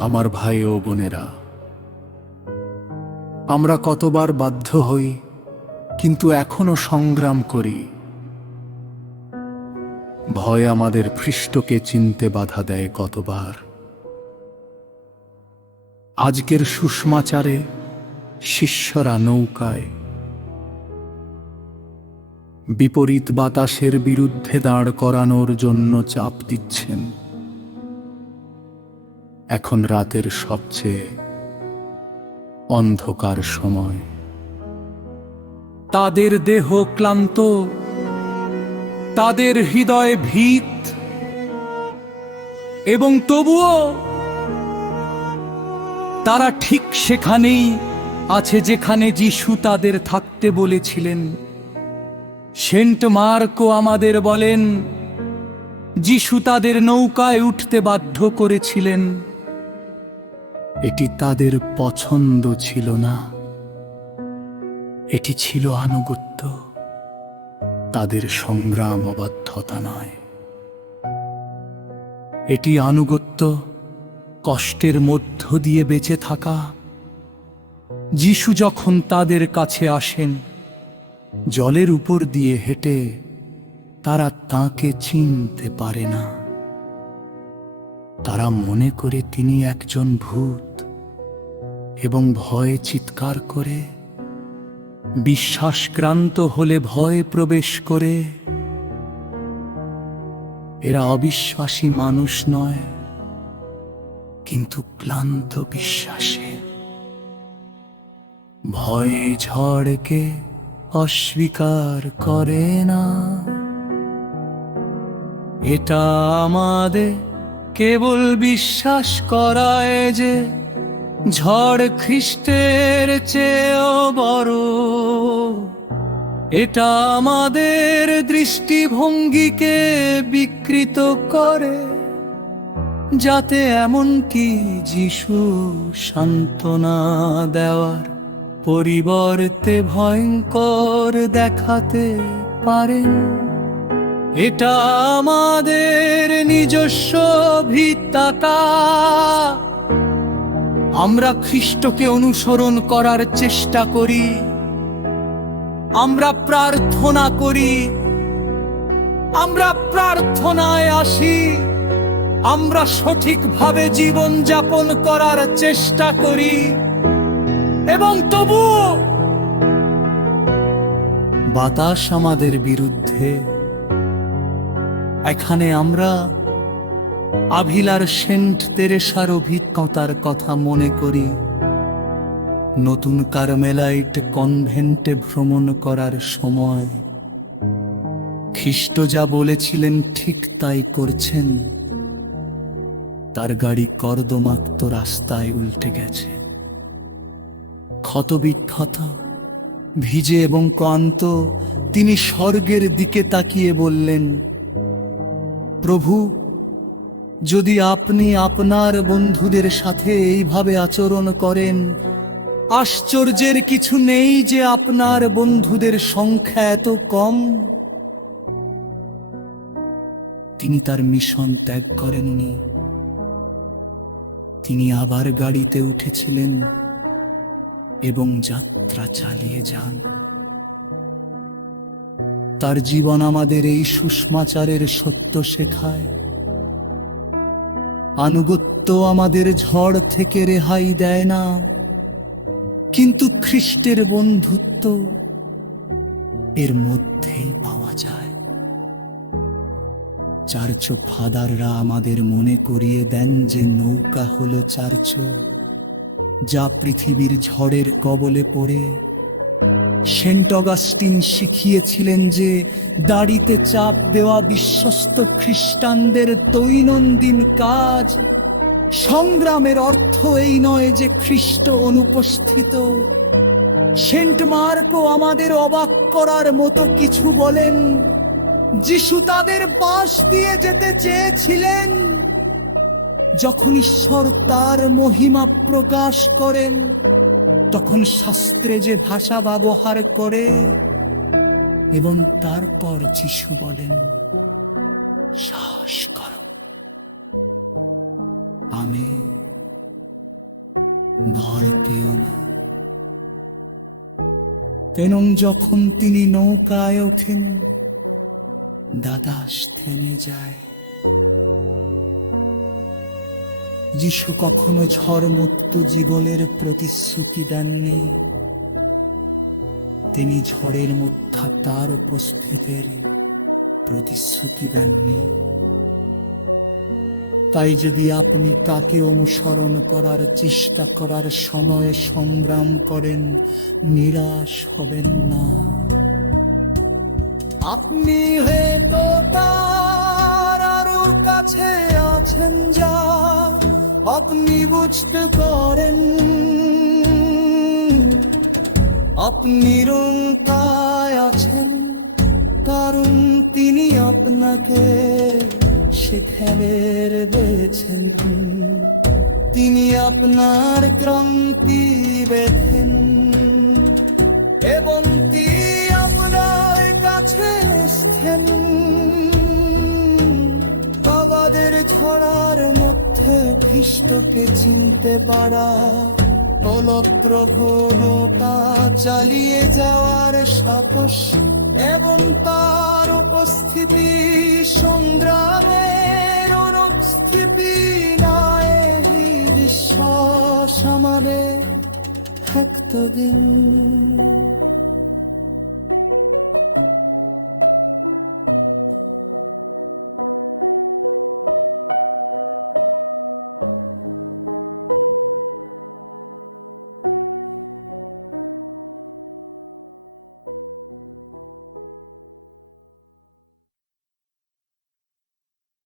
আমার ভাই ও বোনেরা, আমরা কতবার বাধ্য হই, কিন্তু এখনো সংগ্রাম করি। ভয় আমাদের খ্রিস্টকে চিনতে বাধা দেয় কতবার। আজকের সুষমাচারে শিষ্যরা নৌকায় বিপরীত বাতাসের বিরুদ্ধে দাঁড় করানোর জন্য চাপ দিচ্ছেন। এখন রাতের সবচেয়ে অন্ধকার সময়। তাদের দেহ ক্লান্ত, তাদের হৃদয় ভীত, এবং তবুও তারা ঠিক সেখানেই আছে যেখানে যিশু তাদের থাকতে বলেছিলেন। সেন্ট মার্কো আমাদের বলেন, যিশু তাদের নৌকায় উঠতে বাধ্য করেছিলেন। এটি তাদের পছন্দ ছিল না, এটি ছিল আনুগত্য, তাদের সংগ্রাম অবাধ্যতা নয়। এটি আনুগত্য, কষ্টের মধ্য দিয়ে বেঁচে থাকা। যিশু যখন তাদের কাছে আসেন, জলের উপর দিয়ে হেঁটে, তারা তাঁকে চিনতে পারে না। তারা মনে করে তিনি একজন ভূত এবং ভয়ে চিৎকার করে, বিশ্বাসক্রান্ত হলে ভয়ে প্রবেশ করে। এরা অবিশ্বাসী মানুষ নয়, কিন্তু ক্লান্ত বিশ্বাসে। ভয়ে ঝড়কে অস্বীকার করে না। এটা আমাদের কেবল বিশ্বাস করায় যে ঝড় খ্রিস্টের চেয়েও বড়। এটা আমাদের দৃষ্টিভঙ্গিকে বিকৃত করে, যাতে এমনকি যিশু সান্ত্বনা দেওয়ার পরিবর্তে ভয়ঙ্কর দেখাতে পারেন। এটা আমাদের নিজস্ব ভিত্তাকা। আমরা খ্রিস্টকে অনুসরণ করার চেষ্টা করি, আমরা প্রার্থনা করি, আমরা প্রার্থনায় আসি, আমরা সঠিকভাবে জীবন যাপন করার চেষ্টা করি, এবং তবুও বাতাস আমাদের বিরুদ্ধে। এখানে আমরা আভিলার সেন্ট তেরেসার অভিজ্ঞতার কথা মনে করি। নতুন কারমেলাইট কনভেন্টে ভ্রমণ করার সময় খ্রিস্ট যা বলেছিলেন ঠিক তাই করছেন। তার গাড়ি কর্দমাক্ত রাস্তায় উল্টে গেছে। ক্ষতবিক্ষত, ভিজে এবং ক্লান্ত, তিনি স্বর্গের দিকে তাকিয়ে বললেন, প্রভু, যদি আপনি আপনার বন্ধুদের সাথে এইভাবে আচরণ করেন, আশ্চর্যের কিছু নেই যে আপনার বন্ধুদের সংখ্যা এত কম। তিনি তার মিশন ত্যাগ করেননি। তিনি আবার গাড়িতে উঠেছিলেন এবং যাত্রা চালিয়ে যান। তার জীবন আমাদের এই সুষমাচারের সত্য শেখায়। আনুগত্য আমাদের ঝড় থেকে রেহাই দেয় না, কিন্তু খ্রিস্টের বন্ধুত্ব এর মধ্যেই পাওয়া যায়। চার্চ ফাদাররা আমাদের মনে করিয়ে দেন যে নৌকা হলো চার্চ, যা পৃথিবীর ঝড়ের কবলে পড়ে। সেন্ট অগাস্টিন শিখিয়েছিলেন যে দাড়িতে চাপ দেওয়া বিশ্বস্ত খ্রিস্টানদের দৈনন্দিন কাজ। সংগ্রামের অর্থ এই নয় যে খ্রিস্ট অনুপস্থিত। সেন্ট মার্কো আমাদের অবাক করার মতো কিছু বলেন। যিশু তাদের পাশ দিয়ে যেতে চেয়েছিলেন যখন ঈশ্বর তার মহিমা প্রকাশ করেন। তখন শাস্ত্রে যে ভাষা ব্যবহার করে, এবং তারপর যিশু বলেন, সাহস করো, আমি ভর পেও না। তেনং যখন তিনি নৌকায় ওঠেন, দাদাস থেমে যায়। যিশু কখনো ঝড় মুক্ত জীবনের প্রতিশ্রুতি দেননি, তিনি ঝড়ের মধ্যে তার উপস্থিতির প্রতিশ্রুতি দেননি। তাই যদি আপনি তাকে অনুসরণ করার চেষ্টা করার সময় সংগ্রাম করেন, নিরাশ হবেন না। আপনি হয়তো তার আরো কাছে আছেন, যা আপনি বুঝতে পারেন। আপনি রঙ্কায় আছেন, কারণ তিনি আপনাকে সেখানে রেখেছেন। তিনি আপনার ক্রান্তি বেঁধেন এবং তিনি আপনার কাছে এসেছেন। বাবাদের ছড়ার মধ্যে খ্রিস্টকে চিনতে পারা হলো প্রভুতা চালিয়ে যাওয়ার সাহস এবং তার উপস্থিতি সংগ্রামের অনুপস্থিতি নয়। বিশ্বাস আমাদের থাকতে দিন।